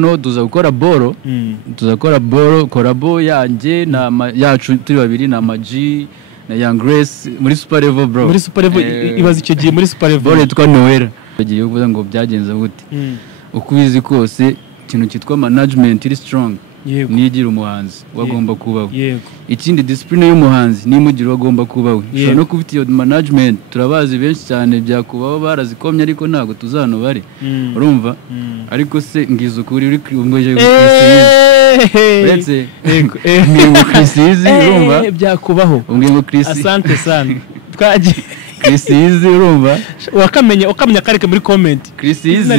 no tuza gukora boro korabo yanjye na yacu turi babiri na Maji na Young Grace muri Superlever bro muri Superlever ibaza icyo gihe muri Superlever boro twa Noel bagiye kuvuga ngo byagenze gute ukubizi kose ikintu cyitwa management iri strong nigira umuhanzi wagomba kubaho ikindi discipline y'umuhanzi nimugira wagomba kubaho no kubita iyo management turabazi benshi cyane byakubaho barazikomye ariko ntago tuzano bari urumva ariko se ngizo ukuri uri umweje uretse ngo Chrisizi urumva byakubaho ngo Chrisizi asante sana twaje Chrisizi urumva wakamenya kareke muri comment Chrisizi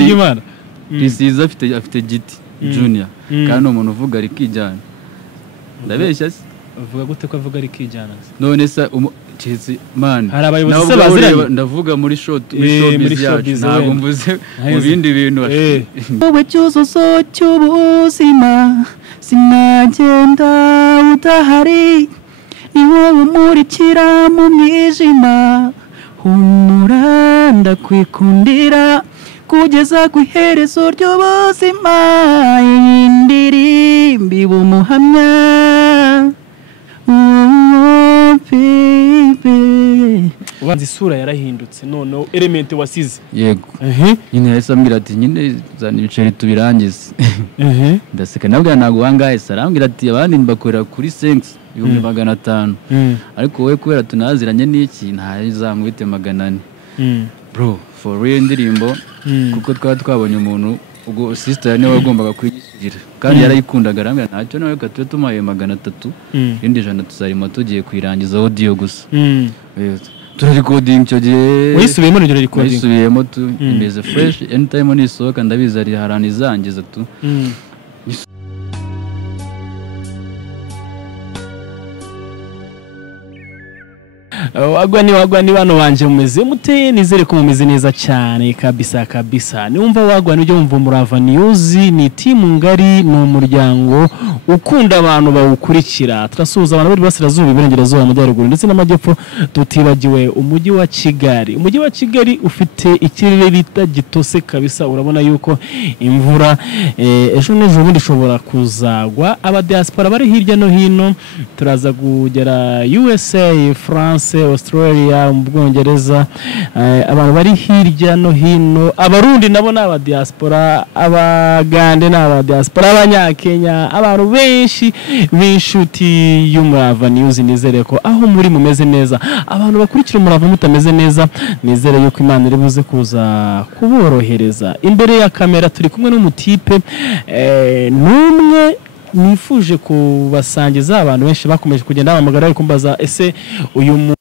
afite giti Junior kandi umuntu uvuga ari kijyana ndabeshya se uvuga gute ko avuga ari kijyana none se cyese man hari abayobozi se baziranye ndavuga muri showbiz yacu ntabwo mvuze mu bindi bintu wowe cyuzuzo cy'ubuzima sinagenda udahari ni wowe umurikira mu mwijima humura ndakwikundira kugeza ku iherezo ry'ubuzima indirimbi bumuhamya ubanza isura yarahindutse none element wasize yego nyine yasambira ati nyine zana ibiceri tubirangize ndaseka nabwo ntago wangaye sarambira ati abandi mbakorera kuri 5,500 ariko wowe kubera tunaziranye n'iki nta zankubite 400 bro for real indirimbo kuko twabonye umuntu ubwo sister niwe wagombaga kwigishyira kandi yarayikundaga arambira ntacyo nawe katwe tumaye 300 indi jana tuzarimo tugiye kwirangiza audio gusa turarecording cyo gihe wisubiyemo n'iryo recording wisubiyemo tu imeze fresh anytime nisohoka ndabiza ari harani zangiza tu wagwa ni bano banje mumeze mute nizere ko mumeze neza cyane kabisa niumva wagwa n'ibyo mumva Umurava News ni team ngari no muryango ukunda abantu bawukurikira turasuhuza abantu bari basirazuba iburengerazuba amajyaruguru ndetse n'amajyepfo tutibagiwe umujyi wa Kigali ufite ikirere bita gitose kabisa urabona yuko imvura ejo n'ejo bundi ishobora kuzagwa aba diaspora bari hirya no hino turaza kugera USA France Australia mu Bwongereza abantu bari hirya no hino abarundi nabo n'aba diaspora abagande n'aba diaspora abanyakenya abantu benshi b'inshuti y'Umurava News nizere ko aho muri mumeze neza abantu bakurikira Umurava mutameze neza nizere yuko Imana iri buze kuza kuborohereza imbere ya kamera turi kumwe n'umutipe numwe nifuje kubasangiza abantu benshi bakomeje kugenda bamagara ariko mbaza ese uyu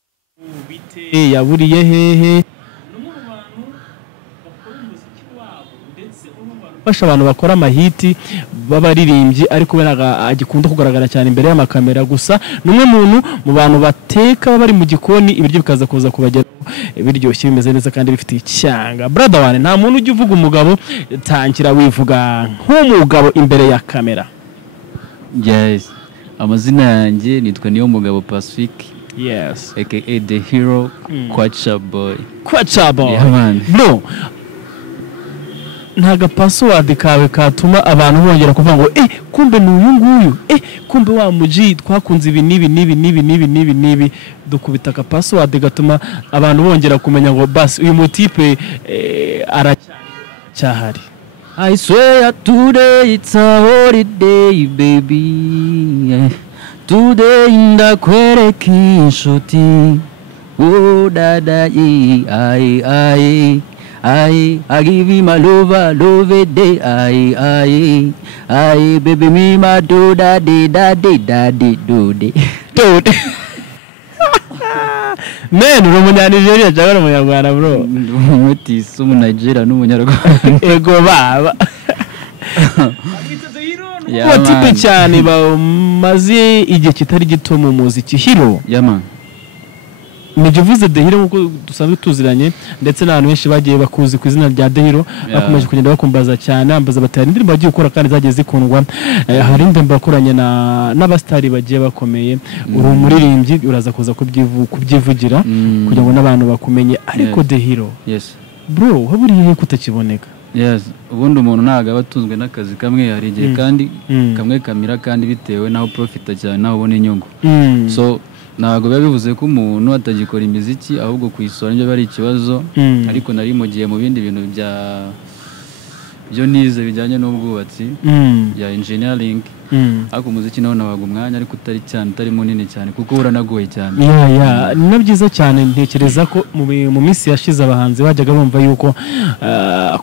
bite yaburiye hehe basha abantu bakora amahiti babaririmbyi ariko benaga agikunda kugaragara cyane imbere y'amakamera gusa numwe muntu mu bantu bateka bari mu gikoni ibiryo bikaza kuza kubagera biryoshye bimeze neza kandi bifite icyanga brother wane nta muntu ujye uvuga umugabo tankira wivuga nk'umugabo imbere ya kamera. Yes, amazina yanjye nitwa niyo mugabo Pacifique. Yes, aka the hero Kwacha boy. Yeah, man. Bro, ntaga password kawe katuma abantu bongera kuvuga ngo kumbe n'uyu nguyu kumbe wa muji twakunze ibi nibi dukubita ka password gatuma abantu bongera kumenya ngo basi uyu mutipe aracyahari. I swear today it's a holiday baby. Today ndakwereka inshuti. Oh dada I give you my love a day. I baby me my do daddy do. Men Romania Nigeria cyangwa umunyarwanda bro umuti sumu Nigeria n'umunyarwanda ego baba tipe cyane bamaze igihe kitari gito mu muziki hero yama nijuvuze The Hero nkuko dusanzwe tuziranye ndetse n'abantu benshi bagiye bakuzi ku izina rya The Hero bakomeje kugenda bakumbaza cyane ambaza batari indirimbo bagiye gukora kandi zagiye zikundwa hari indirimbo bakoranye n'abastari bagiye bakomeye uri umuririmbyi uraza kuza kubyivugira kugira ngo n'abantu bakumenye ariko The Hero yes bro waburiye kutakiboneka yes ubundi umuntu ntago abatunzwe n'akazi kamwe hari igihe kandi kamwe kamira kandi bitewe naho profita cyane naho ubona inyungu so ntago biba bivuze ko umuntu atagikora imiziki ahubwo kuyisora nibyo bari ikibazo ariko nari mu gihe mu bindi bintu byo nize bijyanye n'ubwubatsi bya engineering ariko umuziki nawo nabaga umwanya ariko utari munini cyane kuko uranagoye cyane ni na byiza cyane ntekereza ko mu minsi yashize abahanzi bajyaga bumva yuko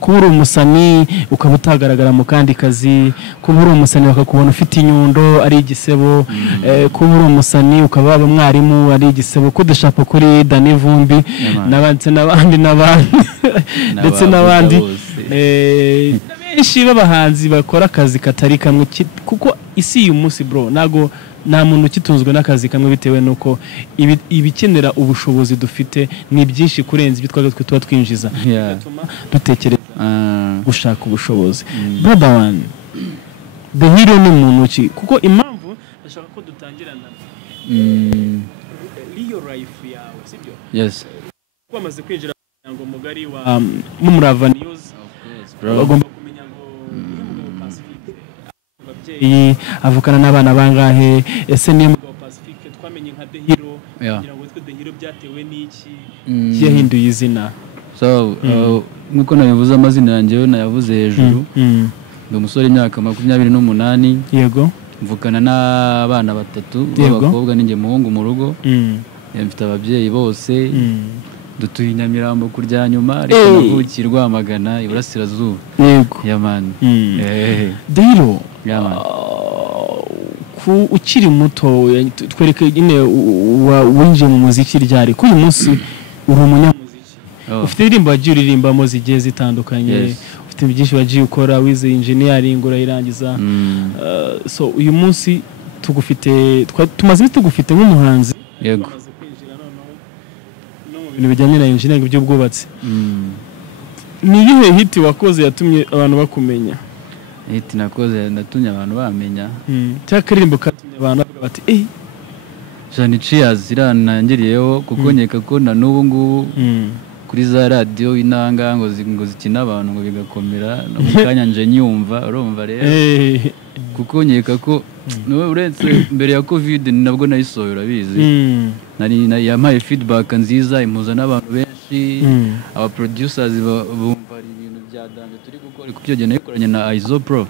kuba uri umusani ukaba utagaragara mu kandi kazi, kuba uri umusani bakakubona ufite inyundo ari igisebo, kuba uri umusani ukaba waba umwarimu ari igisebo, kudashaka kuri Dani Vumbi n'abandi ndetse n'abandi benshi b'abahanzi bakora akazi katari kamwe kuko isi uyu munsi bro nago nta muntu ukitunzwe n'akazi kamwe bitewe nuko ibikenera ubushobozi dufite ni byinshi kurenza ibyo twagaze tuba twinjiza bituma dutekereza gushaka ubushobozi. Brother one, the hero ni muntu ki kuko impamvu ndashaka ko dutangirana real life yawe sibyo? Yes. Kwamaze kwinjira ngo mugari wa Umurava news bagomba kumenya ngo Pacifique ababyeyi avukana n'abana bangahe, ese niyo mugabo Pacifique twamenye nka the hero kugira ngo twe the hero byatewe n'iki yahinduye izina? So nkuko nabivuze amazina yanjye nayavuze hejuru ndi umusore imyaka 28 yego mvukana n'abana 3 b'abakobwa ninjye muhungu mu rugo mfite ababyeyi bose dutuye Nyamirambo kurya nyuma ariko navukirwa Rwamagana iburasirazuba yego yamani Dero ku ukiri muto twereke nyine winje mu muziki ryari ko uyu munsi uri umunyamuziki ufite indirimbo wagiye uririmbamo zigiye zitandukanye ufite byinshi wagiye ukora wize engineering urayirangiza so uyu munsi tugufite tumaze tugufite nk'umuhanzi yego ibintu bijyanye na engineering by'ubwubatsi ni iyihe hit wakoze yatumye abantu bakumenya? Hit nakoze natumye abantu bamenya cyangwa karirimbo katumye abantu bavuga bati Jani Cheers iranangiriyeho kuko nkeka ko na n'ubu ngubu kuri za radio inanga ngo zikina abantu ngo bigakomera no mukanya nje nyumva urumva rero kuko nkeka ko uretse mbere ya covid nabwo nayisohoye urabizi nari yampaye feedback nziza impuza n'abantu benshi aba producers bumva ibintu bya dange turi gukora kuko cyo nayikoranye na Izo Pro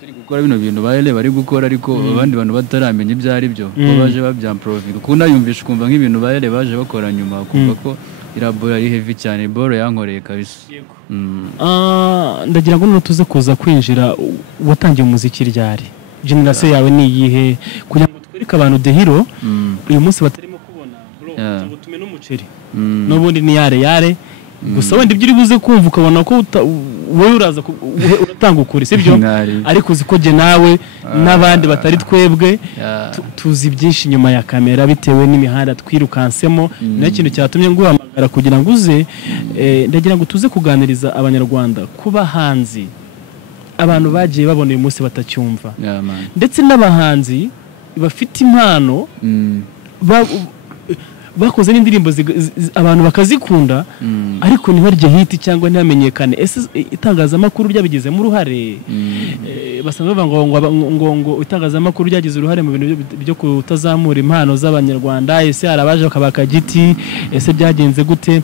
turi gukora bino bintu bari gukora ariko abandi bantu bataramenya ibyo ari byo baje babyamprove kuko nayumvisha kumva nk'ibintu baje bakora nyuma kumva ko irabora ari heavy cyane boro yankoreye kabisa. Ndagira ngo tuze kuza kwinjira watangiye umuziki ryari, generation yawe ni iyihe kugira ngo twereke abantu the hero uyu munsi batarimo kubona bro ngo tume n'umuceri n'ubundi ni yare gusa wenda ibyo uri buze kumva ukabona ko wowe uraza uratanga ukuri sibyo ariko uzikoje nawe n'abandi batari twebwe tuzi byinshi nyuma ya kamera bitewe n'imihanda twirukansemo na kintu cyatumye nguhamagara kugira ngo uze ndagira ngo tuze kuganiriza abanyarwanda kuba hanze abantu bagiye babona uyu munsi batacyumva ndetse n'abahanzi bafite impano bakoze n'indirimbo abantu bakazikunda ariko ntibarye hit cyangwa ntamenyekane. Ese itangazamakuru byabigizemo uruhare? Basanzwe bavuga ngo itangazamakuru ryagize uruhare mu bintu byo kutazamura impano z'abanyarwanda. Ese arabaje bakabaka giti? Ese byagenze gute?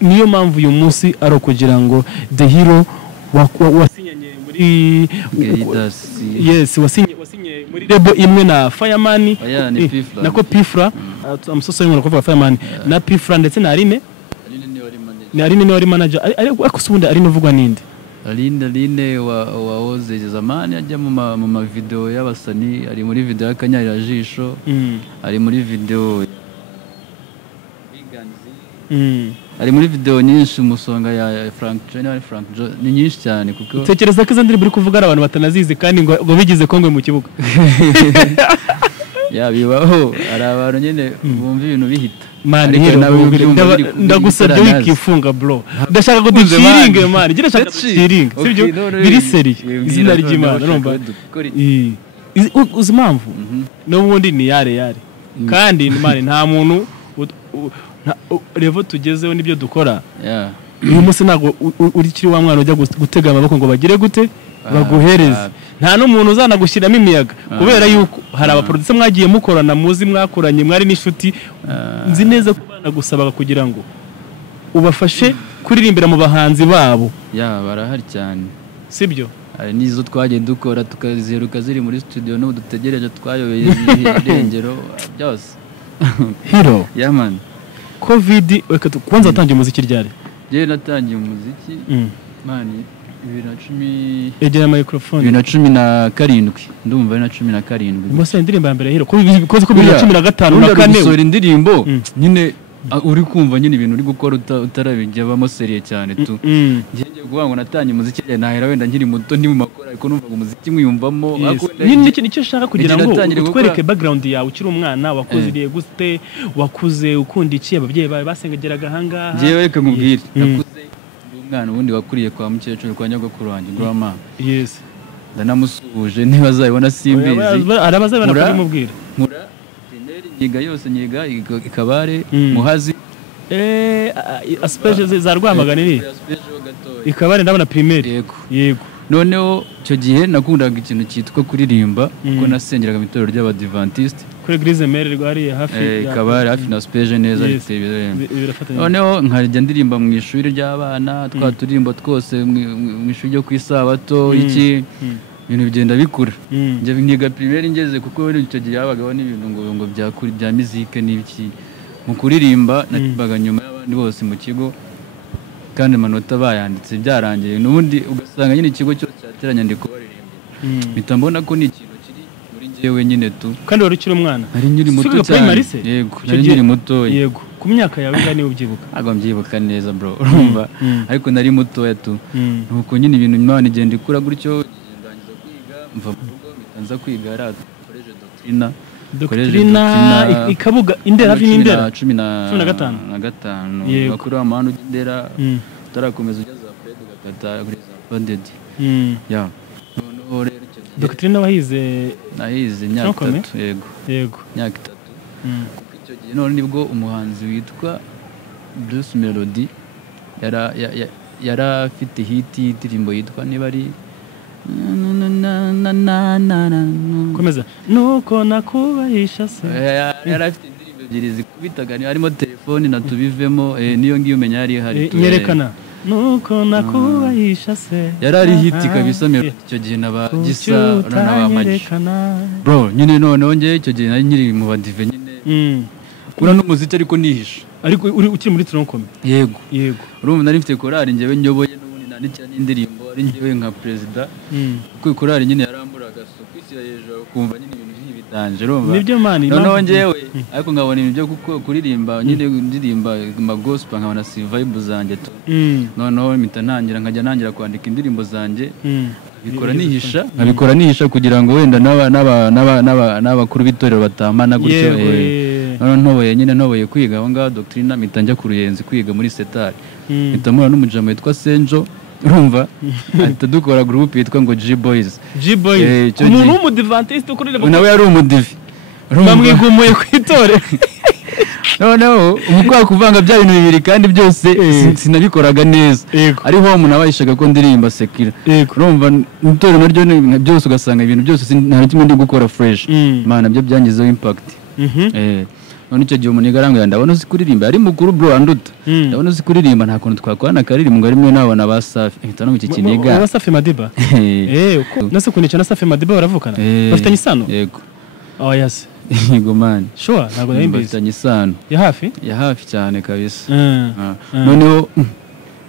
Niyo mpamvu uyu munsi ari kugira ngo the hero wasinyanye muri wasinye muri rebo imwe na Fireman nako Pifra amusoso y'umuntu kuvuga Fireman na Pifra ndetse na Aline ni wari manager ariko subunda Aline uvugwa ninde? Aline wahoze zamani ajya mu ma video y'abasani, ari muri video y'akanyarira jisho, ari muri video ari muri video nyinshi umusonga ya Frank Jo ni nyinshi cyane kuko utekereza ko izo ndirimbo uri kuvuga abantu batanazizi kandi ngo bigize kongwe mu kibuga bibaho ari abantu nyine bumva ibintu bihita mani ndagusabye wikifunga bro ndashaka ko duciringe mani gira shaka duciringe sibyo biri seri izina ry'Imana urumva uzi impamvu n'ubundi ni yare kandi mani nta muntu revo tugezeho nibyo dukora uyu munsi ntago uri kiri wa mwana ujya gutega amaboko ngo bagire gute baguhereze nta n'umuntu uzanagushyiramo imiyaga kubera yuko hari abaproducer mwagiye mukorana muzi mwakoranye mwari n'inshuti nzi neza ko banagusaba kugira ngo ubafashe kuririmbira mu bahanzi babo barahari cyane sibyo hari nizo twagiye dukora tukaziheruka ziri muri studio no dutegereje twayobeye irengero byose hero man covid kwanza watangiye umuziki ryari je natangiye umuziki man 2010 egera microphone 2017 ndumva 2017 mbose indirimbo ya mbere hero ko 2015 na 4 usora indirimbo nyine uri kumva nyine ibintu uri gukora utarabijyabamo seriye cyane tu ngiye kuvuga ngo natanye umuziki nahera wenda nkiri muto ndi mu makora ariko numva umuziki mwiyumvamo nyine nicyo ushaka kugira ngo utwereke background yawe ukiri umwana wakuziriye gute wakuze ukunda iki ababyeyi bawe basengageraga hanga ngiye reka nkubwire nakuze umwana ubundi wakuriye kwa mukecuru kwa nyogokuru wanjye grandma yes ndanamusuje niba azabibona simbizi arabazabana kubimubwira nyiga yose nyiga ikabare muhazi aspeje za rwamaganiri ikabare ndabona primaire yego noneho cyo gihe nakundaga ikintu cyitwa kuririmba kuko nasengeraga mu itorero ry'abadventiste kuri Grise Mère rwari hafi ikabare hafi na speje neza noneho nkajya ndirimba mu ishuri ry'abana twaturimbo twose mu ishuri ryo kwisabato iki ibintu bigenda bikura njye niga primaire ngeze kuko icyo gihe habagaho n'ibintu ngo byakuri bya musique n'ibiki mu kuririmba nakibaga nyuma y'abandi bose mu kigo kandi amanota bayanditse byarangiye n'ubundi ugasanga nyine ikigo cyose cyateranya ndiko baririmba mpita mbona ko ni ikintu kiri muri njyewe nyine tu kandi wari ukiri umwana ari nyiri muto cyane yego ari nyiri muto yego ku myaka yawe ngani ubyibuka ntabwo mbyibuka neza bro urumva ariko nari muto tu nuko nyine ibintu Imana igenda ikura gutyo mva murugo bitanza kwiga ari Doctrina ikabuga indera hafi n'indera 15 makuru amahano indera utarakomeza ugeza Fred ugakata kuri za Banded ya noneho rero Doctrina wahize nahize myaka 3 yego myaka 3 icyo gihe none nibwo umuhanzi witwa Bruce Melody yara afite hit y'indirimbo yitwa Niba ari komeza nuko nakubahisha se yari afite indirimbo ebyiri zikubitaga harimo telefone na tubivemo niyo ngiyo umenya yari hari nyerekana nuko nakubahisha se yari ari hiti kabisa icyo gihe nabagisa n'abamaji bro nyine noneho ngiye icyo gihe nari nkiri mu badive nyine kura n'umuziki ariko nihisha ariko ukiri muri tronkome yego urumva nari mfite korali njyewe nyoboye n'ubundi nandikira n'indirimbo ari njyewe nka president kuko korali nyine yaramburaga so kwisira hejuru kumva nyine ibintu by'ibitanje urumva nibyo mani noneho njyewe ariko nkabona ibintu byo kuririmba nyine ndirimba ma gospel nkabona si vibe zanjye tu noneho mpita ntangira kwandika indirimbo zanjye nkabikora nihisha kugira ngo wenda n'abakuru b'itorero batamana gutyo ntoboye kwiga aho ngaho Doctrina mpita njya ku Ruyenzi kwiga muri setari mpita mpura n'umujama witwa Senjo urumva ahita dukora groupe yitwa ngo G-Boys umuntu w'umudivantiste ukorera nawe yari umudivi bamwigumuye ku itore noneho umukwa kuvanga bya bintu bibiri kandi byose sinabikoraga neza ariho umuntu abayishaga ko ndirimba sekira urumva n'itore naryo byose ugasanga ibintu byose nta kimwe ndi gukora fresh mana byo byangizeho impact none icyo gihe umuntu igaranguye ndabona uzi kuririmba ari mukuru bro anduta ndabona uzi kuririmba nta kuntu twakwana karirimba ngo rimwe nabona ba Safi mpita no mu kikiniga ba Safi Madiba nase kunica na Safi Madiba baravukana bafitanye isano yego yes yego man sure ntago yimbize bafitanye isano ya hafi cyane kabisa noneho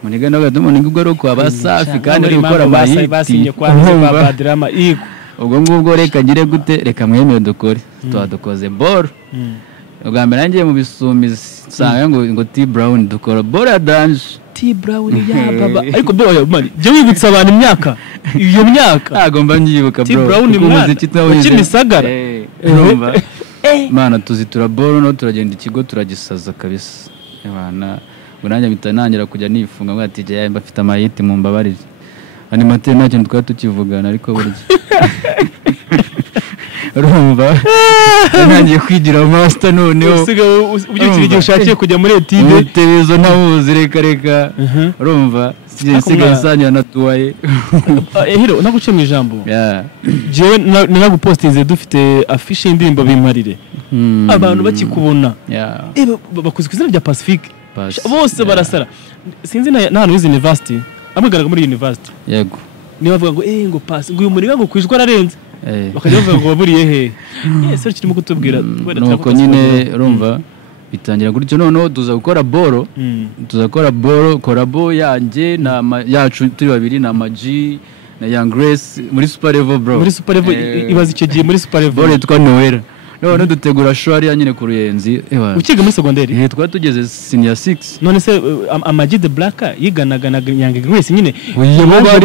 muniga nawe muntu ubwo roko aba Safi kandi ari gukora basinye kwa ba drama iko ubwo ngubwo reka ngire gute reka mwemere dukore twadukoze ball ubwa mbere nangiye mu bisumizi nsanga ngo T Brown dukora ball ya dance T Brown ya baba ariko bro mani je wibutsa abantu imyaka iyo myaka agomba nyibuka bro T Brown umuziki kimisagara urumva mana tuzitura ball no turagenda ikigo turagisaza kabisa abana bunanya bitanangira kujya nifunga ngo ati je mbafite amayiti mu mbabarire animateur nta kintu twari tukivugana ariko burya urumva ntangiye kwigira master noneho ubyukira igihe ushakiye kujya muri etide ibitekerezo ntabuzi reka urumva sigaye sanya natuwaye hero naguce mu ijambo jewe naragupostinze dufite afishe y'indirimbo bimparire abantu bakikubona bakuze kwizina rya Pacifique bose barasara sinzi nta wize university amugaraga muri university yego ni bavuga ngo ngo pass ngo uyu muri ngo kwijwa ararenze bakajya bavuga ngo waburiye he yes kirimo kutubwira nuko nyine urumva bitangira gutyo noneho tuza gukora boro korabo yanjye yacu turi babiri na Maji na Young Grace muri Superlever bro muri Superlever ibaza icyo gihe muri Superlever boro twa Noella none dutegura show ari nyine ku Ruyenzi ukiga muri secondaire twari tugeze senior 6 none se Maji the Black yiganaga na Young Grace nyine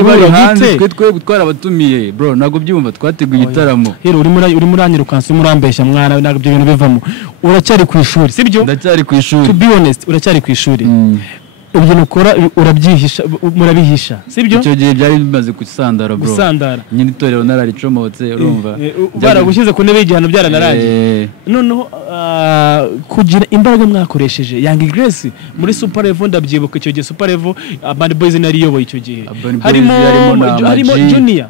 bari hanze twe twarabatumiye bro nago byumva twateguye igitaramo hero uri muranyirukanse murambeshya mwana nago byo bintu bivamo uracyari ku ishuri sibyo ndacyari ku ishuri to be honest uracyari ku ishuri ubyo nukora urabyihisha murabihisha sibyo icyo gihe byari bimaze gusandara bro nyine itorero nararicomotse urumva baragushyize ku ntebe y'igihano byaranaragiye noneho kugira imbaraga mwakoresheje Young Grace muri Superlever ndabyibuka icyo gihe Superlever Band Boys nariyoboye icyo gihe harimo Junior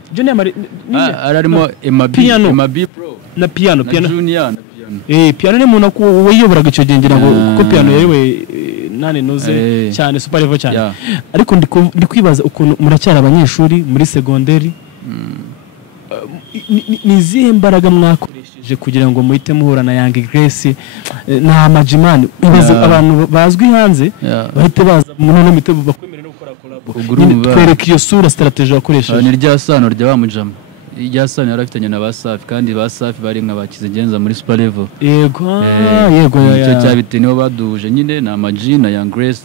harimo Emabi pro na piano Junior piano ni umuntu wayoboraga icyo gihe ngira ngo kuko piano yewe nane noze cyane Superlever cyane ariko ndi kwibaza ukuntu muracyari abanyeshuri muri secondaire ni zihe mbaraga mwakoresheje kugira ngo muhite muhura na Young Grace na Majimani ibibazo abantu bazwi hanze bahite baza none mite bakwemerera no gukora collab twereka iyo sura strategy wakoresheje ni rya sano rya bamujama irya sano yarafitanye na basafi kandi basafi bari nka bakizigenza muri Superlever yego icyo cyabite niho baduje nyine na Maji na Young Grace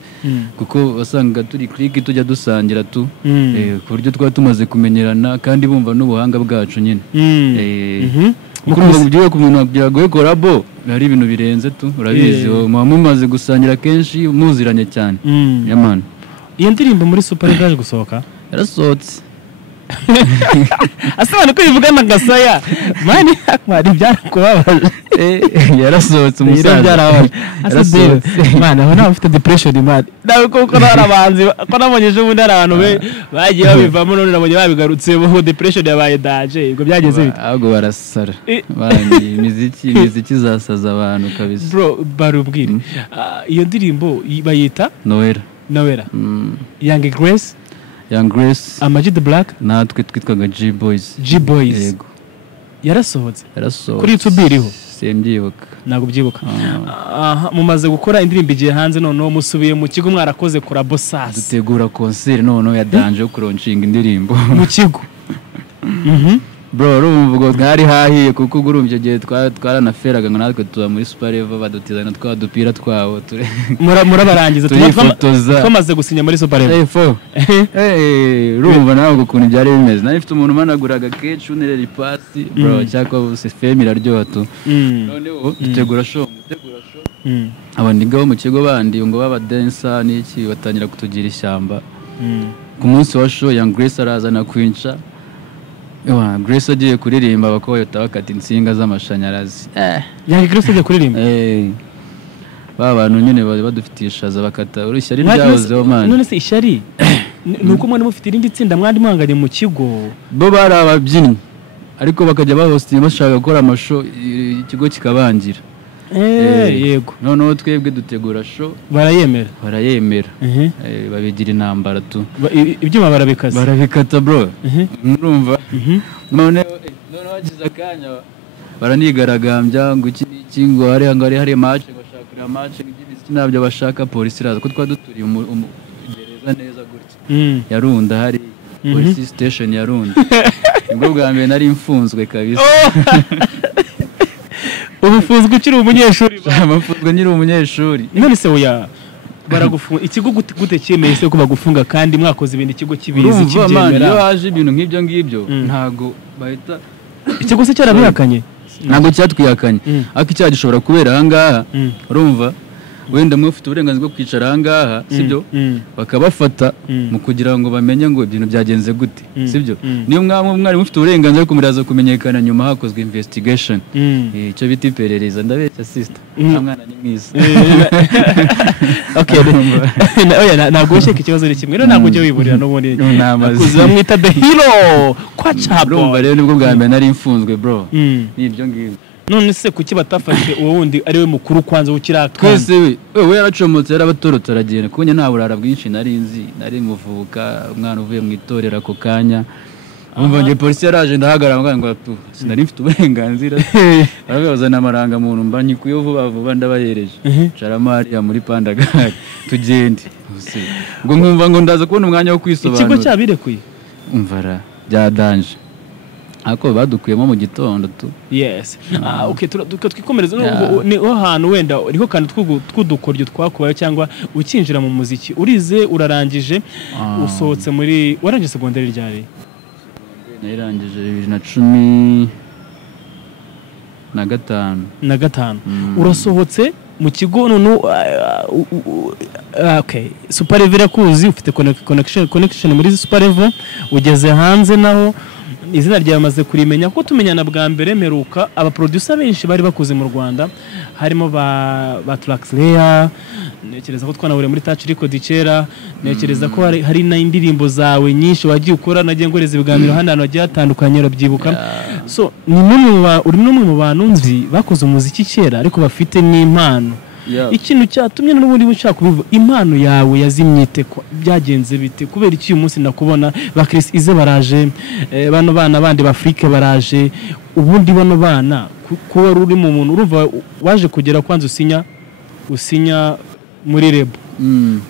kuko basanga turi click tujya dusangira ku buryo twari tumaze kumenyerana kandi bumva n'ubuhanga bwacu nyine mukumva ku muntu byagoye collabo hari ibintu birenze urabizi mumaze gusangira kenshi muziranye cyane yamana iyo ndirimbo muri Superlever gusohoka yarasohotse asabana ko bivugana gasaya mani akwari byarakubabaje yarasohotse umusaza mani aho nawe ufite depression mani nawe koko narabanze ko nabonyeje ubundi ari abantu bagiye babivamo none nabonye babigarutse bo depression yabaye daje ubwo byageze bite ahubwo barasara bandi imiziki zasaza abantu kabisa bro barubwire iyo ndirimbo bayita Noella Young Grace Maji the Black natwe twitwaga G Boys yego yarasohotse kuri YouTube iriho sembyibuka nago byibuka mumaze gukora indirimbo igiye hanze noneho musubiye mu kigo mwarakoze collabo sasa dutegura concert noneho ya danje yo kuronshinga indirimbo mu kigo bro urumva bwari hahiye kuko urumvye gihe twaranaferaga ngo natwe tuba muri Superlever badutizana twadupira twabo murabarangiza twamaze gusinya muri Superlever urumva nawe ukuntu byari bimeze nari mfite umuntu managuraga kecu unere ripasi bro cyakwa system iraryoha noneho dutegura show abandi ngabo mu kigo bandi ngo baba dancer n'iki batangira kutugira ishyamba ku munsi wa show Young Grace arazana kwinca Grace agiye kuririmba bakoyota bakata insinga z'amashanyarazi Young Grace agiye kuririmba bantu nyine badufitishaza bakata urushyari ryahozeho man none se ishyari nuko mwari mufite irindi tsinda mwandi mwanganye mu kigo bo bari ababyinnyi ariko bakajya bahostinga bashaka gukora amasho ikigo kikabangira yego noneho twebwe dutegura show barayemera babigira intambara ibyuma barabikata bro urumva noneho bagize akanya baranigaragambya ngo iki ngo hari match bashaka match n'ibindi nabyo bashaka polisi iraza ko twaduturiye gereza neza gutya yarunda hari police station yarunda ubwo bwa mbere nari mfunzwe kabisa ubufuzwe ukiri umunyeshuri bafuzwe nyiri umunyeshuri none se oya baragufunga ikigo gute cyemeye se ko bagufunga kandi mwakoze ibintu ikigo kibizi kibyemera iyo haje ibintu nk'ibyo ntago bahita ikigo se cyarabihakanye ntago cyatwihakanye ariko icyaha gishobora kubera aha ngaha urumva wenda mwe ufite uburenganzira bwo kwicara ahangaha sibyo bakabafata mu kugira ngo bamenye ngo ibintu byagenze gute sibyo niyo mwari mufite uburenganzira bwo muraza kumenyekana nyuma hakozwe investigation icyo bita iperereza ndabeshya sister mwana ni mwiza okay oya ntabwo ushaka ikibazo ari kimwe ntabwo ujye wiburira n'ubundi nakuzi bamwita the hero kwa chabo urumva rero nibwo bwa mbere nari mfunzwe bro nibyo ngibyo none se kuki batafashe uwo wundi ari we mukuru kwanza ukira twese we yaracomotse yarabatorotse aragenda kuko nta burara bwinshi nari nzi nari muvuka umwana uvuye mu itorera ako kanya umva nge polisi yaraje ndahagarara ngo sinari mfite uburenganzira arabazana amaranga muntu mba nyikuyo vuba ndabahereje caramari muri pandagari tugende ngo nkumva ngo ndaza kubona umwanya wo kwisobanura ikigo cyabirekuye umvara byadanje ako badukuyemo mu gitondo tu yes okay twikomereza ni ahantu wenda uriho kandi twudukoryo twakubaye cyangwa ukinjira mu muziki urize urarangije usohotse muri warangije secondaire ryari narangije 2015 urasohotse mu kigo none okay Superlever kuzi ufite connection muri Superlever ugeze hanze naho izina ryamaze kurimenya kuko tumenyana bwa mbere meruka aba producer benshi bari bakoze mu Rwanda harimo ba Superlever nekereza ko twanahuriye muri Touch Record kera nekereza ko hari na indirimbo zawe nyinshi wagiye ukora nagiye ngoreza ibiganiro hano hagiye hatandukanye urabyibuka so ni numwe mu bantu nzi bakoze umuziki kera ariko bafite n'impano ikintu cyatumye n'ubundi bushaka kubivuga impano yawe yazimyite byagenze bite kubera iki uyu munsi nakubona ba Chris ize baraje bano bana bandi ba Afrique baraje ubundi bano bana ko wari uri mu muntu urumva waje kugera kwanza usinya muri rebo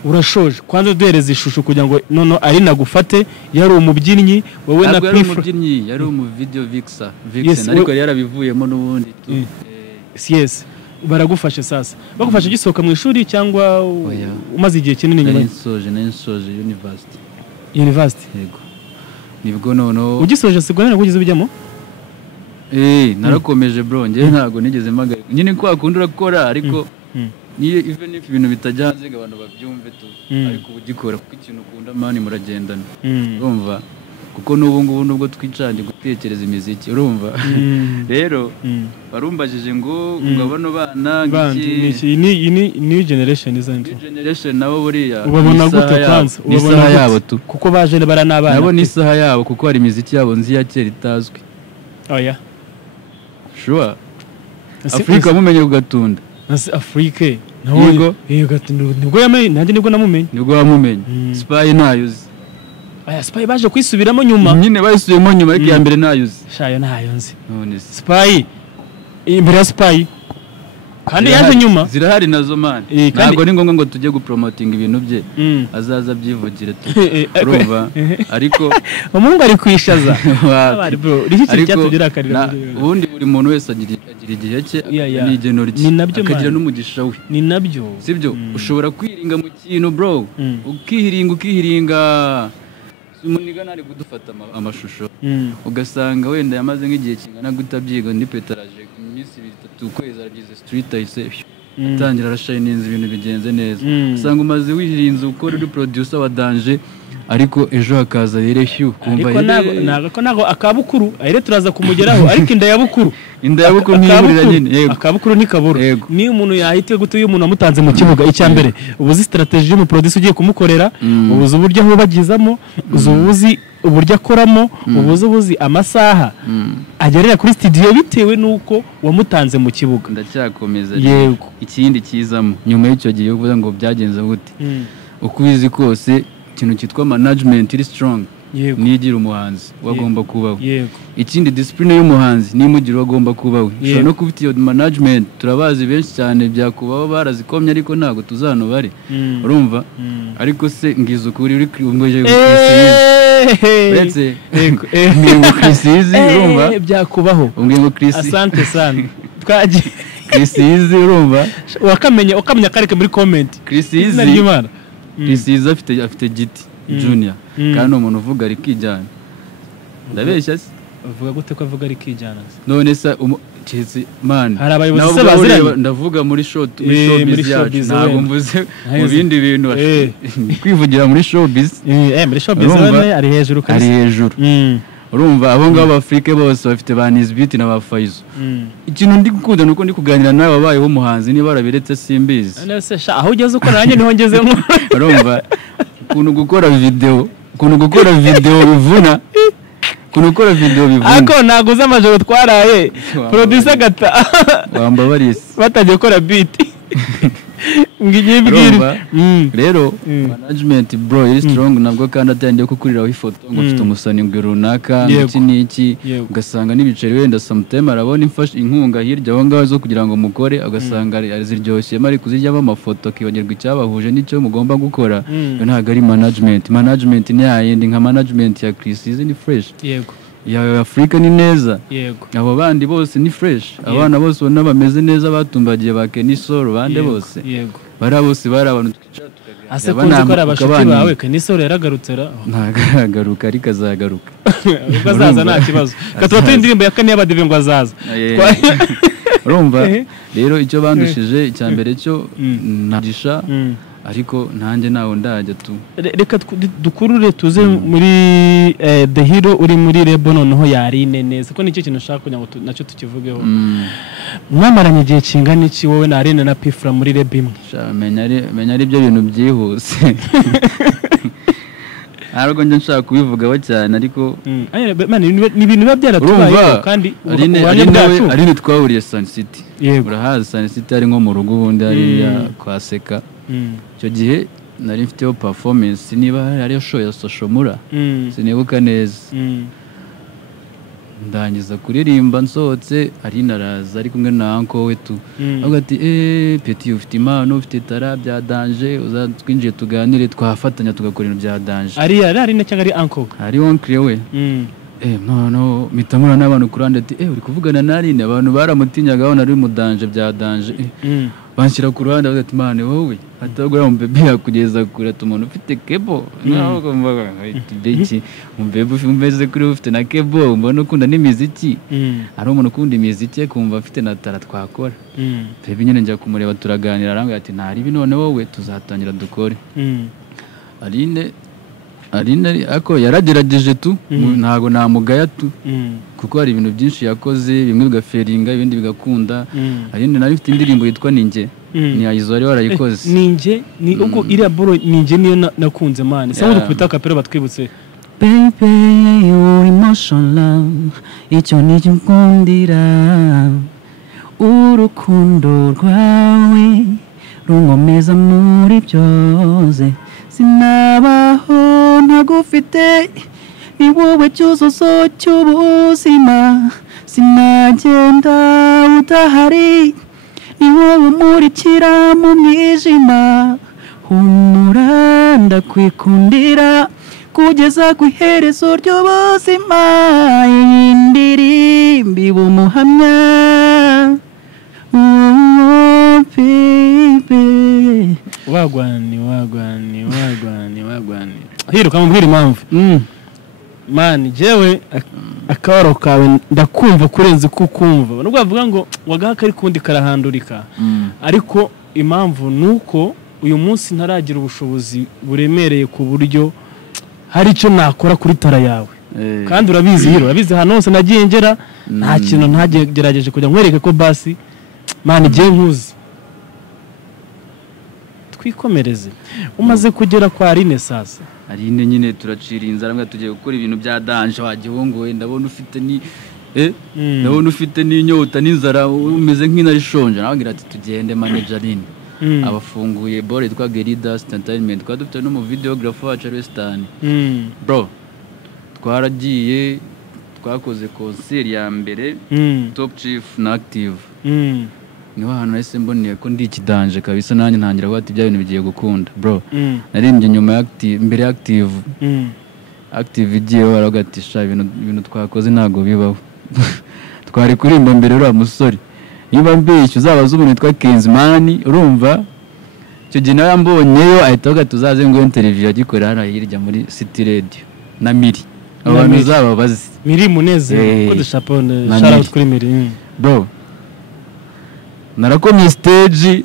urashoje kwanza duhereza ishusho kugira ngo nono ari nagufate yari umubyinnyi wowe na umubyinnyi yari umu video vixen ariko yarabivuyemo n'ubundi yes baragufashe sasa bagufashe gisohoka mu ishuri cyangwa umaze igihe kinini nyuma n'insoje university yego nibwo nono ugisoje secondaire kugize bijyamo narakomeje bro nge ntago nigeze magaye nyine ko akunda urakora ariko niyo even if ibintu bitajyanze abantu babyumve tu ariko ugikora kuko ikintu ukunda mani muragendana urumva kuko n'ubu nubwo twicanye gutekereza imiziki urumva rero barumbajije ngo ngabano bana ngiki ni new generation nabo buriya ubabona gute kwanza ubabona yabo tu kuko baje baranabana nabo ni saha yabo kuko hari imiziki yabo nzi ya kera itazwi oya sure Afrika mumenye kugatunda Afrique ntabwo nibwo yamenye nanjye nibwo namumenye nibwo wamumenye Spy nayuzi aya Spy baje kwisubiramo nyuma nyine bayisubiyemo nyuma ariko ya mbere nayuzi shayo nayo nzi none Spy imbere ya Spy kandi yaje nyuma zirahari nazo man ntabwo ni ngombwa ngo tujye gupromoting ibintu bye azaza byivugire urumva ariko umuntu ari kwishaza abari bro riki cyatugira akarira ubundi buri muntu wese agira igihe cye n'igeno rye akagira n'umugisha we ni nabyo sibyo ushobora kwiringa mu kintu bro ukihiringa umuniga nari kudufata amashusho ugasanga wenda yamaze nk'igihe kingana gutabyiga ndi petaraje iminsi 3 kwezi aragize street ayiseption atangira arashininze ibintu bigenze neza usanga umaze wihirinze ukora uri producer wa danger ariko ejo hakaza Eleeeh kumva nago akabukuru ahire turaza kumugeraho ariko inda yabukuru ntiyurira nyine yego akabukuru nikaburo ni umuntu yahite gute uyu muntu amutanze mu kibuga icya mbere ubuzi strategy mu producer ugiye kumukorera ubuzi uburyo aho bagizamo ubuzi uburyo akoramo ubuzi amasaha agerera kuri studio bitewe nuko wamutanze mu kibuga ndacyakomeza ikindi kizamo nyuma y'icyo gihe uvuga ngo byagenze gute uko ubizi kose ikintu cyitwa management iri strong nigira umuhanzi wagomba kubaho ikindi discipline y'umuhanzi nimugira wagomba kubaho ushobora no kubita iyo management turabazi benshi cyane byakubaho barazikomye ariko ntago tuzano bari urumva ariko se ngizo kuri uri ngoje uretse ngo Chrisizi urumva byakubaho ngo Chris asante sana twagiye Chrisizi urumva wakamenya kareke muri comment Chrisizi Chrisizi afite giti junior kandi umuntu uvuga ari kijyana ndabeshya se uvuga gute ko avuga ari kijyana none se man hari abayobozi se baziranye ndavuga muri showbiz yacu ntabwo mvuze mu bindi bintu kwivugira muri showbiz muri showbiz ari hejuru ari hejuru urumva abo ngabo Afrique bose bafite ba Nisbit na ba Faizo ikintu ndi gukunda nuko ndi kuganira nawe wabayeho umuhanzi niba arabiretse simbizi aho ugeze uko nanjye niho ngezemo urumva ukuntu gukora video bivuna ako naguze amajoro twaraye producer gata wambabariye batagiye gukora beat ngiyibwira rero management bro is strong nabwo kandi atangiye kukuriraho ifoto ngo ufite umusani ngo runaka n'iki ugasanga n'ibiceri wenda sometime arabona inkunga hirya aho ngaho zo kugira ngo mukore ugasanga ziryoshye mari kuziryamo amafoto kibagirwa icyabahuje n'icyo mugomba gukora ntago ari management ni yayindi nka management ya Chris ni fresh yego ya Africa ni neza yego abo bandi bose ni fresh abana bose ubona bameze neza batumbagiye bakenisoro bande bose yego bara bose bara abantu twicara tukaganira ase kunze ko abashiki bawe kenisoro yaragarutse ra ntagaruka ariko azagaruka ubwo azaza nta kibazo katuba indirimbo ya kane y'abadive ngo azaza urumva rero icyo bandushije icya mbere cyo nagisha ariko nanjye nawo ndajya tu reka dukurure tuze muri the hero uri muri Rebo noneho yarine neza ko nicyo kintu ushaka kugira ngo nacyo tukivugeho mwamaranye igihe kingana iki wowe na Arine na Pifra muri Rebo imwe menya ari byo bintu byihuse ntabwo njye nshaka kubivugaho cyane ariko ni ibintu biba byaratubayeho kandi Arine twahuriye Sun City urahazi Sun City ari nko mu rugo ubundi hariya kwa Seka icyo gihe nari mfiteho performance niba hariyo show ya Soshomura sinibuka neza ndangiza kuririmba nsohotse Arine araza ari kumwe na uncle we tu avuga ati Petit ufite impano ufite tara bya danger uzatwinjiye tuganire twafatanya tugakora ibintu bya danger Arine cyangwa ari uncle ari uncle we no mitamura n'abantu kurande ati uri kuvugana na Arine abantu baramutinyaga aho nari mu danger bya danger banshyira ku ruhande bavuga ati mane wowe atagura mu bebe yakugeza kure tumuntu ufite kebo naho kumva iki mu bebe umeze kuri ufite na kebo mbona ukunda n'imiziki ari umuntu ukunda imiziki kumva afite na tara twakora bebe nyine njya kumureba turaganira arambwira ati ntari ibi none wowe tuzatangira dukore Arine ako yaragerageje tu ntago namugaya tu kuko hari ibintu byinshi yakoze bimwe bigaferinga ibindi bigakunda Arine nari mfite indirimbo yitwa Ninjye ni ayizo ari warayikoze Ninjye ni uko iriya boro Ninjye niyo nakunze mane se ngo dukubita kapero batwibutse baby you emotional icyo nicyo nkundira urukundo rwawe rungomeza muri byose sinabaho ntagufite ni wowe cyuzuzo cy'ubuzima sinagenda udahari ni wowe umurikira mu mwijima humura ndakwikundira kugeza ku iherezo ry'ubuzima indirimbi bumuhamya baby wagwani hiruka mubwira impamvu man jewe akabaro kawe ndakumva kurenze kukumva nubwo bavuga ngo wagaha kari kundi karahandurika ariko impamvu nuko uyu munsi ntaragira ubushobozi buremereye ku buryo hari icyo nakora kuri tara yawe kandi urabizi hano hose nagiye ngera nta kintu ntagerageje kujya nkwereke ko basi man igihe nkuzi twikomereze umaze kugera kwa Arine sasa Arine nyine turacira inzara mwa tugiye gukora ibintu bya danje wagihongoye ndabona ufite ni ndabona ufite n'inyota n'inzara umeze nk'inari shonje nabagira ati tugende manager Arine abafunguye bore twa Gerida Entertainment kwa dufite no mu videographer wa Charleston bro twaragiye twakoze concert ya mbere Top Chief na Active niho hano nahise mboneye ko ndi ikidanje kabisa nanjye ntangira ko ati bya bintu bigiye gukunda bro narimbye nyuma ya imbere Active igiye baragatisha ibintu twakoze ntago bibaho twari kurimba mbere uriya musore niba mbeshye uzabaza umuntu witwa Kenzimani urumva icyo gihe nawe yambonyeyo ahita avuga tuzaze ngo interview agikorera hano hirya muri City Radio na Miri abantu zaba bazi Miri Munezero ko dushapone shout out kuri Miri bro narakomye stage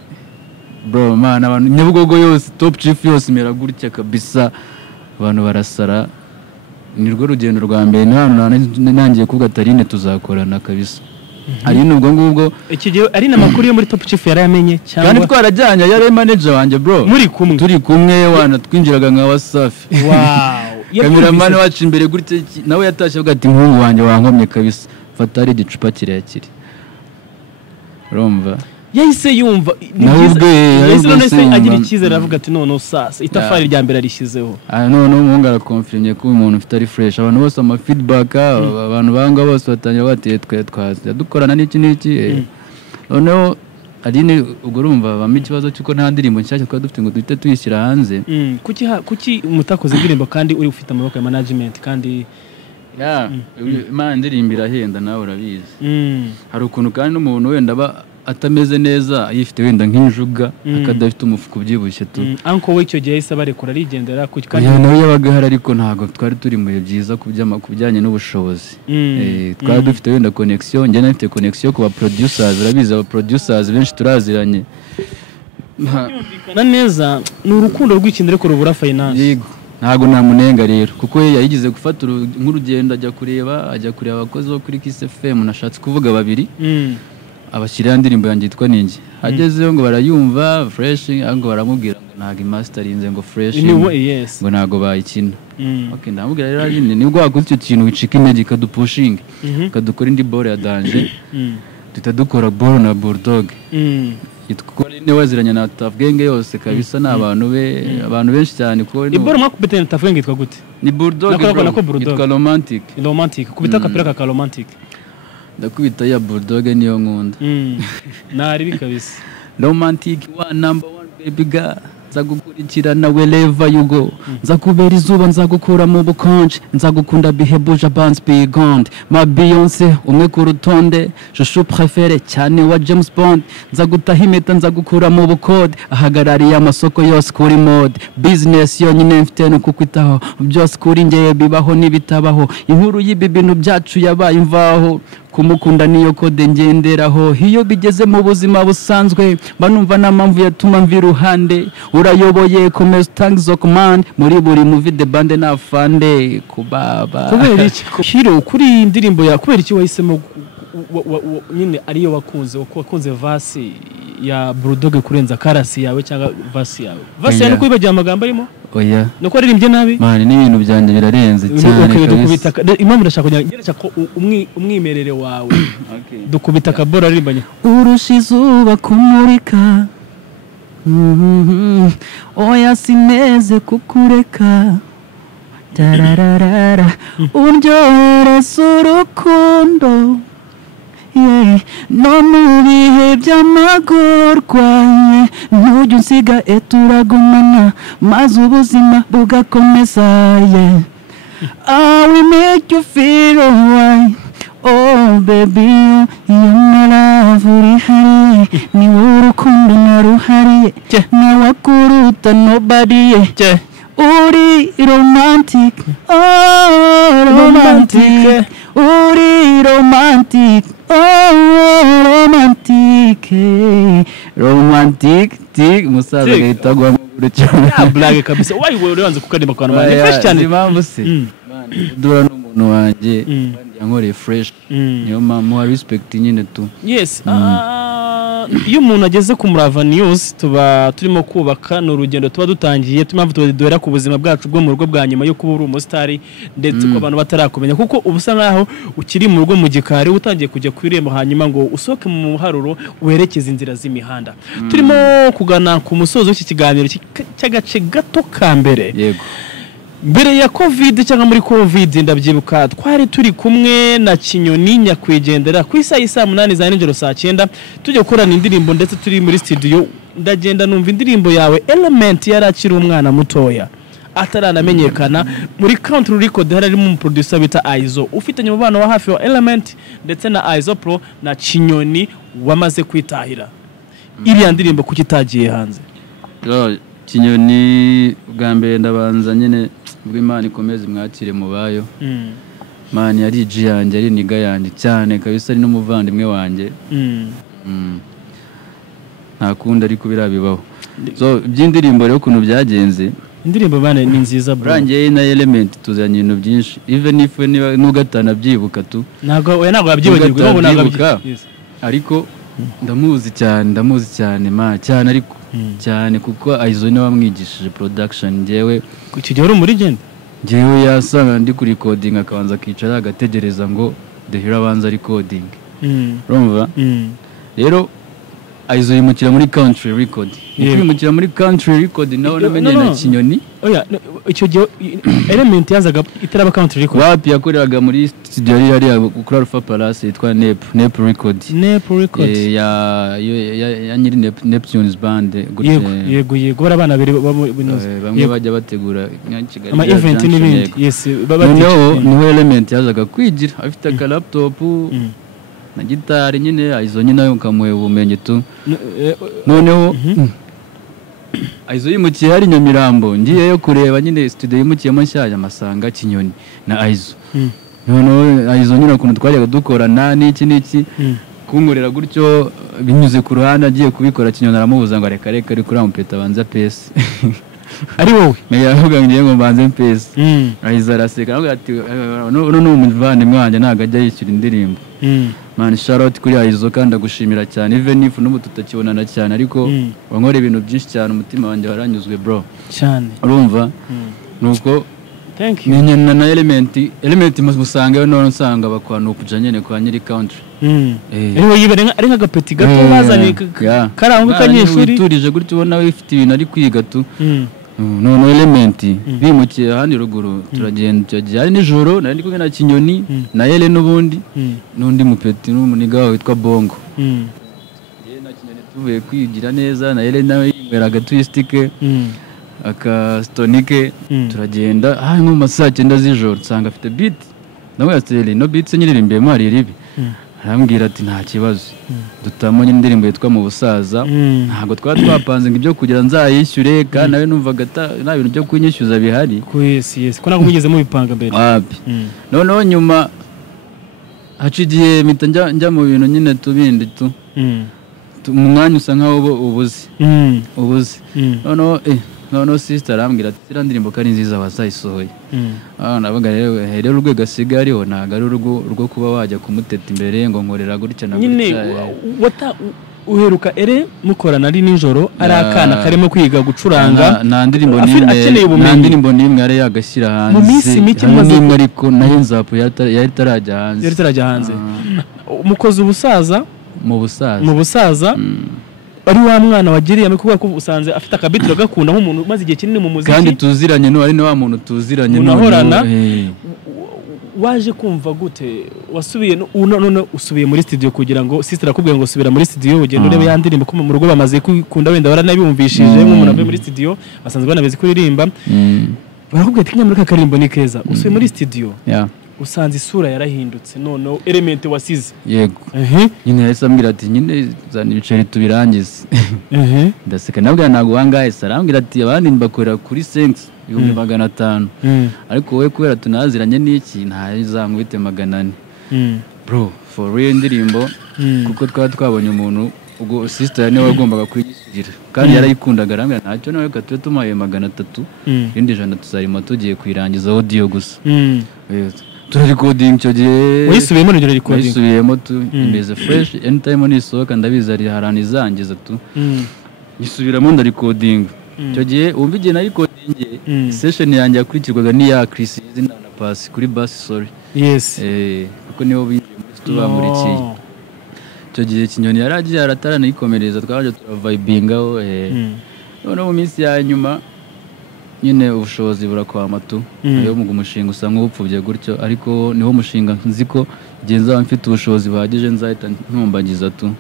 bro man abantu Nyabugogo yose top chief yose mera gutya kabisa abantu barasara nirwo rugendo rwa mbere nangiye kuvuga Tarine tuzakorana kabisa ari nubwo ngubwo iki gihe ari namakuru yo muri top chief yaramenye cyangwa kandi twarajyanye yari manager wanje bro turi kumwe wana twinjiraga nka wasafi wow cameraman wacu imbere gutya nawe yatashye avuga ati nkungu wanje wankomye kabisa fata ari igicupa kirekire urumva yahise yumva yahise agira icyizere avuga ati none sasa itafari rya mbere arishyizeho none umuhungu arakonfirmye ko umuntu ufite ari fresh abantu bose ama feedback abantu banga bose batangira bateye twaza dukorana n'iki noneho Aline ubwo urumva bamwe ikibazo cyuko nta ndirimbo nshyashya twari dufite ngo duhite tuyishyira hanze kuki umutakoze indirimbo kandi uri ufite amaboko ya management kandi imana indirimbo irahenda nawe urabizi hari ukuntu kandi n'umuntu wenda aba atameze neza yifite wenda nk'injuga akadafite umufuko ubyibushye tu anko we icyo gihe yahise barekura arigendera kandi nawe yabaga hari ariko ntago twari turi mu bihe byiza kubijyanye n'ubushobozi twari dufite wenda connection njye nafite connection ku ba producers urabizi aba producers benshi turaziranye na neza ni urukundo rw'ikindi ariko rubura finance yego ntago namunenga rero kuko yayigize gufata nk'urugendo ajya kureba abakozi bo kuri Kiss FM nashatse kuvuga babiri abashyira indirimbo yanjye yitwa ningi agezeyo ngo barayumva fresh ngo baramubwira ngo ntago masterinze ngo fresh ngo ntago bayikina okay ndamubwira rero Aline nibwo wakoze icyo kintu wicika intege kadupushinga kadukora indi ball ya danger tutadukora ball na bulldog itwakora ni waziranya na tafgenge yose kabisa n'abantu benshi cyane ko ni ball mwakubitana tafgenge yitwa gute ni bulldog itwa romantic kubita kapira ka romantic ndakubita ya bulldog niyo nkunda nari bikabisa romantic number 1 baby girl nzagukurikirana wherever you go nzakubera izuba nzagukura mu bukonje nzagukunda bihebuja bands beyond ma Beyonce umwe ku rutonde shushu préféré cyane wa James Bond nzagutaha impeta nzagukura mu bukode ahagarariye amasoko yose kuri mode business yonyine mfite no kukwitaho byose kuri njye bibaho nibitabaho inkuru y'ibi bintu byacu yabaye imvaho kumukunda niyo kode ngenderaho iyo bigeze mu buzima busanzwe banumva nampamvu yatuma mvi ruhande urayoboye komeza utangizo command muri buri movie de bande na fande kubaba kubera iki hero kuri indirimbo ya kubera iki wahisemo nyine ariyo wakunze vasi ya bulldog kurenza karasi yawe cyangwa vasi yawe vasi yawe kwibagiye amagambo arimo oya nuko aririmbye nabi mani n'ibintu byanjye birarenze cyane dukubita impamvu ndashaka kugereka ko umwimerere wawe dukubita kabora aririmbanye urusha izuba kumurika oya sineze kukureka tararara uryohereza urukundo no mu bihe by'amagorwa ntujya unsiga turagumana maze ubuzima bugakomeza I will make you feel alright oh baby you're my love urihariye ni urukundo naruhariye nawakuruta nobody uri romantic oh romantic uri romantic oh romantic musaza gahita gwa muguru cyane blague kabisa why wewe wanze kukadima kwa mama fresh cyane impamvu se dura n'umuntu wanje kandi yankoreye fresh niyo mama respect nyine tu yes iyo umuntu ageze ku Umurava News tuba turimo kubaka n'urugendo tuba dutangiye tumamvu tudora ku buzima bwacu bwo mu rugo bwa nyuma yo kuba uri umusitari ndetse ko abantu batarakumenya kuko ubusa nkaho ukiri mu rugo mu gikari utangiye kujya kwirembo hanyuma ngo usoke mu muharuro werekeza inzira z'imihanda turimo kugana ku musozo w'iki kiganiro cy'agace gato ka mbere yego mbere ya covid cyangwa muri covid ndabyibuka twari turi kumwe na Kinyoni nyakwigendera ku isaha 8 za nijoro saa 9 tujye gukorana indirimbo ndetse turi muri studio ndagenda numva indirimbo yawe Element yarakiri umwana mutoya ataranamenyekana muri country record harimo umuproducer bita Aizo ufitanye umubano wa hafi wa Element ndetse na Aizo Pro na Kinyoni wamaze kwitahira iriya ndirimbo kuki itagiye hanze Kinyoni bwa mbere ndabanza nyine ubwo Imana ikomeze mwakire mubayo mani yari iji yanjye ari niga yanjye cyane kabisa ari n'umuvandimwe wanjye nta kundi ariko birabibaho so by'indirimbo rero ukuntu byagenze indirimbo bane ni nziza bro rangiye na element tuzanye ibintu byinshi even if n'ugatana byibuka tu ntabwo yabyibagirwa ngo ntabwo ariko ndamuzi cyane cyane ariko cyane kuko Aizo niwe wamwigishije production njyewe icyo gihe uri muri genda njyewe yasanga ndi kuri recording akabanza akicara agategereza ngo the hero abanza recording urumva rero Aizo yimukira muri country record yimukira muri country record nawe namenye na Kinyoni oya icyo gihe element yazaga itaraba country record wapi yakoreraga muri studio yari kuri Alpha Palace yitwa Nep record ya nyiri Neptune's band yego barabana bari bamwe bajya bategura Kigali ama event n'ibindi yes niwe element yazaga kwigira afite aka laptop na gitari nyine Aizo nyine ukamuye ubumenyi tu noneho Aizo yimukiye hari Nyamirambo ngiyeyo kureba nyine studio yimukiyemo nshyashya amasanga Kinyoni na Aizo noneho Aizo nyine ukuntu twajyaga dukorana n'iki kunkorera gutyo binyuze ku ruhande agiye kubikora Kinyoni aramubuza ngo reka ari kuri ampeta banza pesi ari wowe yavuga ngiye ngo mbanze pesi Aizo araseka avuga ati none umuvandimwe wanjye ntago ajya yishyura indirimbo man shout kuri Aizo kandi agushimira cyane even if n'ubu tutakibonana cyane ariko wankora ibintu byinshi cyane umutima wanjye waranyuzwe bro cyane urumva nuko thank you nyine na element musangayo none nsanga bakwana ukuja nyene kwa nyiri country ariho yibere ari nk'agapeti gato bazanye karangwa kanyeshuri turije gutyo ubona wifite ibintu ari kwiga tu none element bimukiye handi ruguru turagenda cyajya nijoro nari kumwe na Kinyoni na Ele n'undi mupeti n'umuniga witwa Bongo na Kinyoni tuvuye kwigira neza na Ele nawe yinyweraga twistike aka stonike turagenda nko mu masaha 9 z'ijoro nsanga afite beat nawe yaseli no beat nyiririmbe mari ribi arambwira ati nta kibazo dutamonye indirimbo yitwa mu busaza ntago twapanze ngo ibyo kugira nzayishyure kandi nawe numvaga nta bintu byo kunyishyuza bihari yes ko nako mugeze mu bipanga mbere noneho nyuma hacigiye mita njya mu bintu nyine tubindi tu mu mwanya usa nkaho ubuze noneho sister arambwira ati ira ndirimbo kari nziza wazayisohoye nabaga rero urwego asigaye ariho ntago ari urwo kuba wajya kumuteta imbere ngo nkorera gutya na gutya uheruka mukorana ari nijoro ari akana karimo kwiga gucuranga nta ndirimbo n'imwe yari yagashyira hanze mu minsi mike maze n'imwe ariko nayo nzapu yari itarajya hanze umukozi ubusaza mu busaza ari wa mwana wagiriye amekuba ko usanze afite akabitiro gakunda nk'umuntu maze igihe kinini mu muziki kandi tuziranye no ari wa muntu tuziranye nahorana waje kumva gute wasubiye none usubiye muri studio kugira ngo sister akubwiye ngo subira muri studio ugende urebe ya ndirimbo ko mu rugo bamaze kukunda wenda baranabiyumvishije nk'umuntu avuye muri studio basanzwe banabizi kuririmba barakubwiye ati nyamara kakarimbo ni keza usubiye muri studio usanze isura yarahindutse none element wasize yego nyine yahise ambwira ati nyine zana ibiceri tubirangize ndaseka nabwo ntago wangaye sarambwira ati abandi bakorera kuri 5,500 ariko wowe kubera tunaziranye n'iki ntazangwite 400 bro for real indirimbo kuko twabonye umuntu ubwo sister niwe wagombaga kuyishyira kandi yarayikundaga arambwira ntacyo nawe katwe tumaye 300 indi jana tuzarimo tugiye kwirangiza audio gusa recording cyo gihe wisubiyemo n'iryo recording wisubiyemo tu imeze fresh anytime nisohoka ndabiza ari harani zangiza tu nisubiramo nda recording cyo gihe umvige na recording session yanjye yakurikirwaga ni ya Chris izina na pass kuri bass sorry yes kuko niho binjiye muri studio bamurikiye cyo gihe Kinyoni yaragiye aratarana ikomereza twaje turavibingaho none mu minsi ya nyuma nyine ubushobozi burakwama tu ayo mu umushinga usa nk'upfubye gutyo ariko niho umushinga nziko genza mfite ubushobozi bahagije nzahita ntumbagiza tu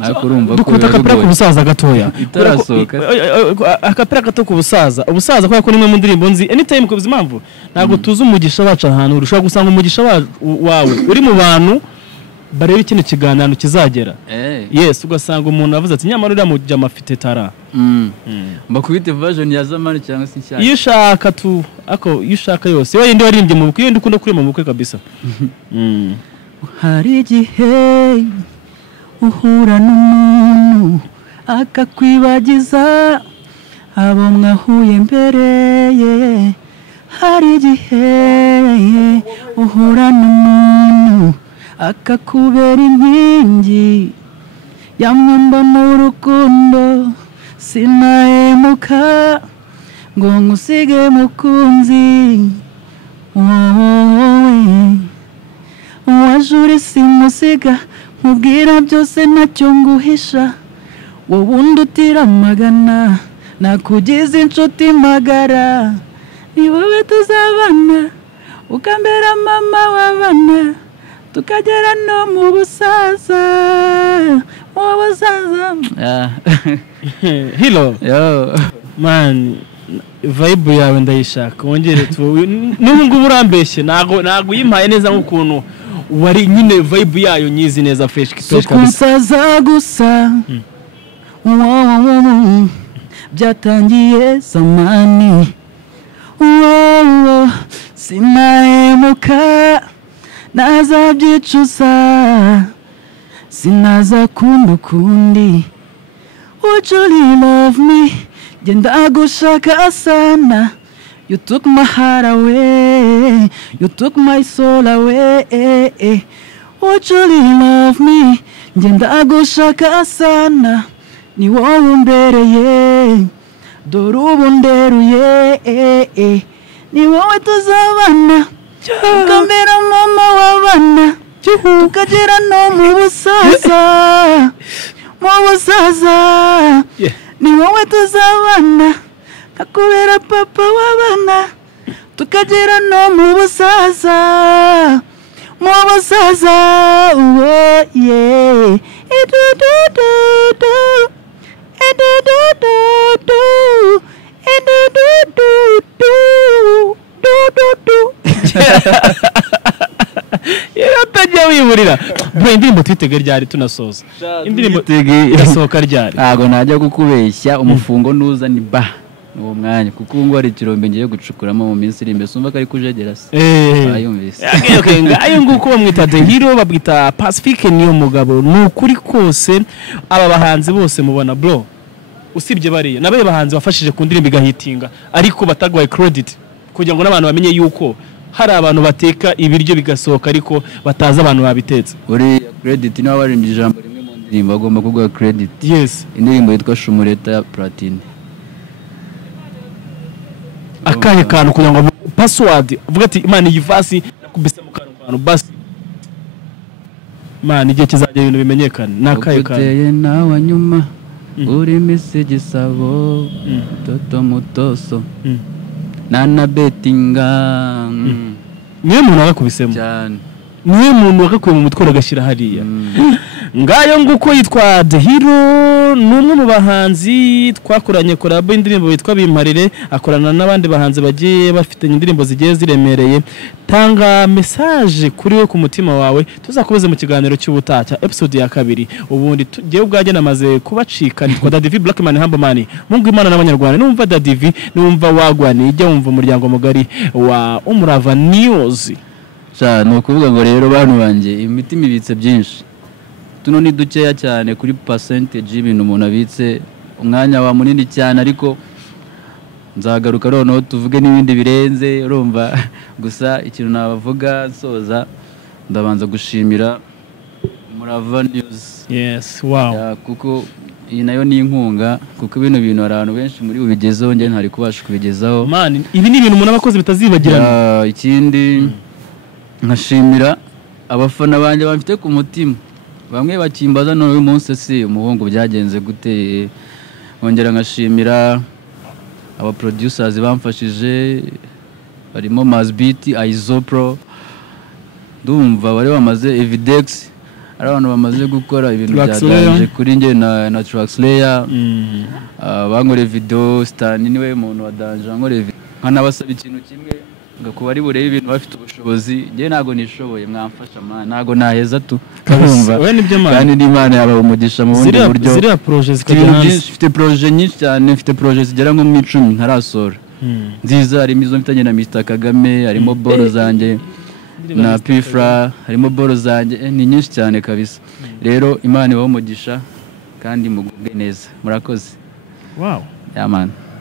ariko urumva ko akapera ku busaza gatoya itarasohoka akapera gato ku busaza kwa ko nimwe mu ndirimbo nzi anytime ku bizimamvu ntago tuzi umugisha wacu ahantu urushaka gusanga umugisha wawe uri mu bantu barebe ikintu kiganano kizagera yes ugasanga umuntu avuze ati nyamara uriya mujama afite tara mbakubite version ya zamani cyangwa se cyane iyo ushaka tu ako iyo ushaka yose we ndi waririmbye mu bukwe ndi kuririmba mu bukwe kabisa hari igihe uhura n'umuntu akakwibagiza abo mwahuye mbere ye hari igihe uhura n'umuntu akakubera inkingi yamwamba mu rukundo sinahemuka ngo nkusige mukunzi wowe wajure simusiga nkubwira byose ntacyo nguhisha wowe undutira magana nakugize inshuti magara ni wowe tuzabana ukambera mama w'abana tukagera no mu busaza Hilo man vibe yawe ndayishaka wongere n'ubu ngubu urambeshye nago yimpaye neza nk'ukuntu wari nyine vibe yayo nyizi neza fresh kabisa gusa byatangiye zamani sinahemuka nazabyicuza sinaza kundi would you really love me genda gushaka sana you took my heart away you took my soul away would you really love me genda gushaka sana ni wowe umbereye dore ubu nderuye ni wowe tuzabana ukambera mama w'abana tukagera no mu busaza ni wowe tuzabana nakubera papa w'abana tukagera no mu busaza oh yeah tajya wiburira bro indirimbo twitege ryari tunasoza indirimbo irasohoka ryari ntago najya kukubeshya umufungo nuza ni ba uwo mwanya kuko ngo ari kirombe ngiye gucukuramo mu minsi iri imbere sumva ko ari kujegera se ayumvise okay ngayo nguko bamwita The Hero babwita Pacifique niyo mugabo nukuri kose aba bahanzi bose mubona bro usibye bariye nabaye bahanzi bafashije ku ndirimbo igahitinga ariko batagwaye credit kugira ngo n'abantu bamenye yuko hari abantu bateka ibiryo bigasohoka ariko bataza abantu babitetse uri credit niba barimbye ijambo rimwe mu ndirimbo bagomba kuguha credit yes indirimbo yitwa Shumureta ya Platine akaye kantu kugira ngo password uvuga ati imana iyi vasi nakubise mu kantu basi man igihe kizajya ibintu bimenyekana nakaye kantu nawe nyuma uri message sabo toto mutoso nana betinga niwe muntu wakubisemo cyane niwe muntu wakakuye mu mutwe agashira hariya ngayo nguko yitwa The Hero numwe mu bahanzi twakoranye korabo indirimbo yitwa Bimparire akorana n'abandi bahanzi bagiye bafite indirimbo zigiye ziremereye tanga message kuri we ku mutima wawe tuzakubuze mu kiganiro cy'ubutaha episode ya 2 ubundi giye ubwaje namaze kubacika nitwa Daddy V Blackman Hambomani mungu imana n'abanyarwanda numva Daddy V numva wagwani ijya wumva umuryango mugari wa Umurava News no kuvuga ngo rero bantu banje imitima ibitse byinshi tuno ni dukeya cyane kuri percentage y'ibintu umuntu abitse umwanya wa munini cyane ariko nzagaruka noneho tuvuge n'ibindi birenze urumva gusa ikintu nabavuga nsoza ndabanza gushimira Umurava News yes wow kuko iyi nayo ni inkunga kuko ibintu bintu abantu benshi muri ubigezeho nge ntari kubasha kubigezaho man ibi ni ibintu umuntu abakoze bitazibagirana ikindi nkashimira abafana banje bafite ku mutima bamwe bakimbaza none uyu munsi se umuhungu byagenze gute ngongera nkashimira aba producers bamfashije barimo Mazbeat Aizopro ndumva bari bamaze Evidex ari abantu bamaze gukora ibintu byadanje kuri nge na Traxlayer bangore video Stan niwe muntu wadanje ngore nkanabasaba ikintu kimwe ngakuba ari burebe ibintu bafite ubushobozi njye ntago nishoboye mwamfasha man ntago naheza tu kabumva we nibyo man kandi n'Imana yaba umugisha mu bundi buryo ziriya project zikajya hanze mfite projet nyinshi cyane mfite projet zigera nko mu 10 ntarasora nziza harimo izo mfitanye na Mr Kagame harimo boro zanjye na Pifra harimo boro zanjye ni nyinshi cyane kabisa rero Imana ibaho umugisha kandi mugubwe neza murakoze wow yeah man